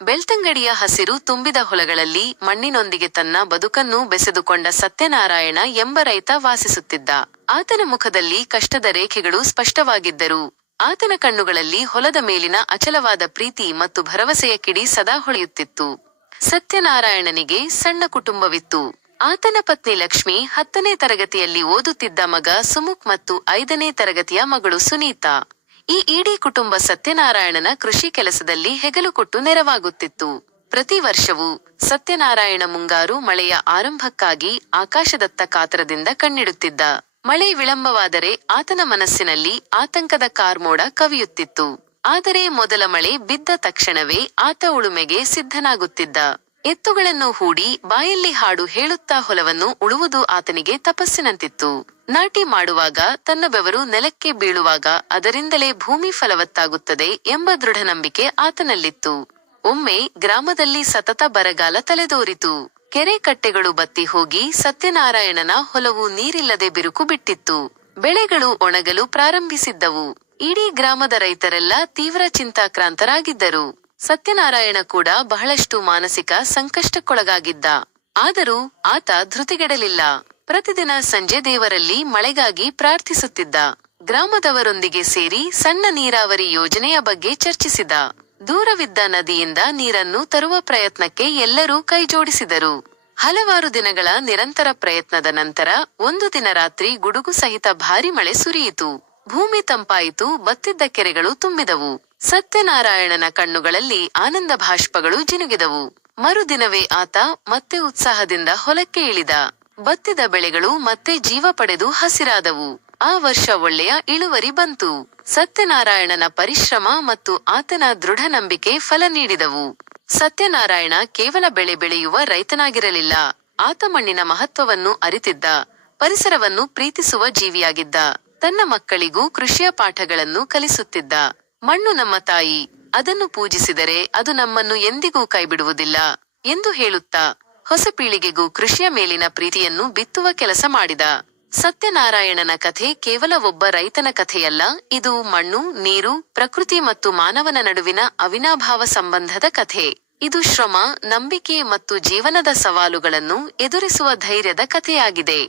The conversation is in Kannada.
ಬೆಳ್ತಂಗಡಿಯ ಹಸಿರು ತುಂಬಿದ ಹೊಲಗಳಲ್ಲಿ ಮಣ್ಣಿನೊಂದಿಗೆ ತನ್ನ ಬದುಕನ್ನು ಬೆಸೆದುಕೊಂಡ ಸತ್ಯನಾರಾಯಣ ಎಂಬ ರೈತ ವಾಸಿಸುತ್ತಿದ್ದ. ಆತನ ಮುಖದಲ್ಲಿ ಕಷ್ಟದ ರೇಖೆಗಳು ಸ್ಪಷ್ಟವಾಗಿದ್ದರು. ಆತನ ಕಣ್ಣುಗಳಲ್ಲಿ ಹೊಲದ ಮೇಲಿನ ಅಚಲವಾದ ಪ್ರೀತಿ ಮತ್ತು ಭರವಸೆಯ ಕಿಡಿ ಸದಾ ಹೊಳೆಯುತ್ತಿತ್ತು. ಸತ್ಯನಾರಾಯಣನಿಗೆ ಸಣ್ಣ ಕುಟುಂಬವಿತ್ತು. ಆತನ ಪತ್ನಿ ಲಕ್ಷ್ಮಿ, 10ನೇ ತರಗತಿಯಲ್ಲಿ ಓದುತ್ತಿದ್ದ ಮಗ ಸುಮುಖ್ ಮತ್ತು 5ನೇ ತರಗತಿಯ ಮಗಳು ಸುನೀತಾ. ಈ ಇಡೀ ಕುಟುಂಬ ಸತ್ಯನಾರಾಯಣನ ಕೃಷಿ ಕೆಲಸದಲ್ಲಿ ಹೆಗಲು ಕೊಟ್ಟು ನೆರವಾಗುತ್ತಿತ್ತು. ಪ್ರತಿ ವರ್ಷವೂ ಸತ್ಯನಾರಾಯಣ ಮುಂಗಾರು ಮಳೆಯ ಆರಂಭಕ್ಕಾಗಿ ಆಕಾಶದತ್ತ ಕಾತರದಿಂದ ಕಣ್ಣಿಡುತ್ತಿದ್ದ. ಮಳೆ ವಿಳಂಬವಾದರೆ ಆತನ ಮನಸ್ಸಿನಲ್ಲಿ ಆತಂಕದ ಕಾರ್ಮೋಡ ಕವಿಯುತ್ತಿತ್ತು. ಆದರೆ ಮೊದಲ ಮಳೆ ಬಿದ್ದ ತಕ್ಷಣವೇ ಆತ ಉಳುಮೆಗೆ ಸಿದ್ಧನಾಗುತ್ತಿದ್ದ. ಎತ್ತುಗಳನ್ನು ಹೂಡಿ ಬಾಯಲ್ಲಿ ಹಾಡು ಹೇಳುತ್ತಾ ಹೊಲವನ್ನು ಉಳುವುದು ಆತನಿಗೆ ತಪಸ್ಸಿನಂತಿತ್ತು. ನಾಟಿ ಮಾಡುವಾಗ ತನ್ನ ಬೆವರು ನೆಲಕ್ಕೆ ಬೀಳುವಾಗ ಅದರಿಂದಲೇ ಭೂಮಿ ಫಲವತ್ತಾಗುತ್ತದೆ ಎಂಬ ದೃಢನಂಬಿಕೆ ಆತನಲ್ಲಿತ್ತು. ಒಮ್ಮೆ ಗ್ರಾಮದಲ್ಲಿ ಸತತ ಬರಗಾಲ ತಲೆದೋರಿತು. ಕೆರೆ ಕಟ್ಟೆಗಳು ಬತ್ತಿ ಹೋಗಿ ಸತ್ಯನಾರಾಯಣನ ಹೊಲವು ನೀರಿಲ್ಲದೆ ಬಿರುಕು ಬಿಟ್ಟಿತ್ತು. ಬೆಳೆಗಳು ಒಣಗಲು ಪ್ರಾರಂಭಿಸಿದ್ದವು. ಇಡೀ ಗ್ರಾಮದ ರೈತರೆಲ್ಲ ತೀವ್ರ ಚಿಂತಾಕ್ರಾಂತರಾಗಿದ್ದರು. ಸತ್ಯನಾರಾಯಣ ಕೂಡ ಬಹಳಷ್ಟು ಮಾನಸಿಕ ಸಂಕಷ್ಟಕ್ಕೊಳಗಾಗಿದ್ದ. ಆದರೂ ಆತ ಧೃತಿಗೆಡಲಿಲ್ಲ. ಪ್ರತಿದಿನ ಸಂಜೆ ದೇವರಲ್ಲಿ ಮಳೆಗಾಗಿ ಪ್ರಾರ್ಥಿಸುತ್ತಿದ್ದ. ಗ್ರಾಮದವರೊಂದಿಗೆ ಸೇರಿ ಸಣ್ಣ ನೀರಾವರಿ ಯೋಜನೆಯ ಬಗ್ಗೆ ಚರ್ಚಿಸಿದ. ದೂರವಿದ್ದ ನದಿಯಿಂದ ನೀರನ್ನು ತರುವ ಪ್ರಯತ್ನಕ್ಕೆ ಎಲ್ಲರೂ ಕೈಜೋಡಿಸಿದರು. ಹಲವಾರು ದಿನಗಳ ನಿರಂತರ ಪ್ರಯತ್ನದ ನಂತರ ಒಂದು ದಿನ ರಾತ್ರಿ ಗುಡುಗು ಸಹಿತ ಭಾರಿ ಮಳೆ ಸುರಿಯಿತು. ಭೂಮಿ ತಂಪಾಯಿತು. ಬತ್ತಿದ್ದ ಕೆರೆಗಳು ತುಂಬಿದವು. ಸತ್ಯನಾರಾಯಣನ ಕಣ್ಣುಗಳಲ್ಲಿ ಆನಂದ ಭಾಷ್ಪಗಳು ಜಿನುಗಿದವು. ಮರುದಿನವೇ ಆತ ಮತ್ತೆ ಉತ್ಸಾಹದಿಂದ ಹೊಲಕ್ಕೆ ಇಳಿದ. ಬತ್ತಿದ ಬೆಳೆಗಳು ಮತ್ತೆ ಜೀವ ಪಡೆದು ಹಸಿರಾದವು. ಆ ವರ್ಷ ಒಳ್ಳೆಯ ಇಳುವರಿ ಬಂತು. ಸತ್ಯನಾರಾಯಣನ ಪರಿಶ್ರಮ ಮತ್ತು ಆತನ ದೃಢ ನಂಬಿಕೆ ಫಲ ನೀಡಿದವು. ಸತ್ಯನಾರಾಯಣ ಕೇವಲ ಬೆಳೆ ಬೆಳೆಯುವ ರೈತನಾಗಿರಲಿಲ್ಲ. ಆತ ಮಣ್ಣಿನ ಮಹತ್ವವನ್ನು ಅರಿತಿದ್ದ. ಪರಿಸರವನ್ನು ಪ್ರೀತಿಸುವ ಜೀವಿಯಾಗಿದ್ದ. ತನ್ನ ಮಕ್ಕಳಿಗೂ ಕೃಷಿಯ ಪಾಠಗಳನ್ನು ಕಲಿಸುತ್ತಿದ್ದ. ಮಣ್ಣು ನಮ್ಮ ತಾಯಿ, ಅದನ್ನು ಪೂಜಿಸಿದರೆ ಅದು ನಮ್ಮನ್ನು ಎಂದಿಗೂ ಕೈಬಿಡುವುದಿಲ್ಲ ಎಂದು ಹೇಳುತ್ತಾ ಹೊಸ ಪೀಳಿಗೆಗೂ ಕೃಷಿಯ ಮೇಲಿನ ಪ್ರೀತಿಯನ್ನು ಬಿತ್ತುವ ಕೆಲಸ ಮಾಡಿದ. ಸತ್ಯನಾರಾಯಣನ ಕಥೆ ಕೇವಲ ಒಬ್ಬ ರೈತನ ಕಥೆಯಲ್ಲ. ಇದು ಮಣ್ಣು, ನೀರು, ಪ್ರಕೃತಿ ಮತ್ತು ಮಾನವನ ನಡುವಿನ ಅವಿನಾಭಾವ ಸಂಬಂಧದ ಕಥೆ. ಇದು ಶ್ರಮ, ನಂಬಿಕೆ ಮತ್ತು ಜೀವನದ ಸವಾಲುಗಳನ್ನು ಎದುರಿಸುವ ಧೈರ್ಯದ ಕಥೆಯಾಗಿದೆ.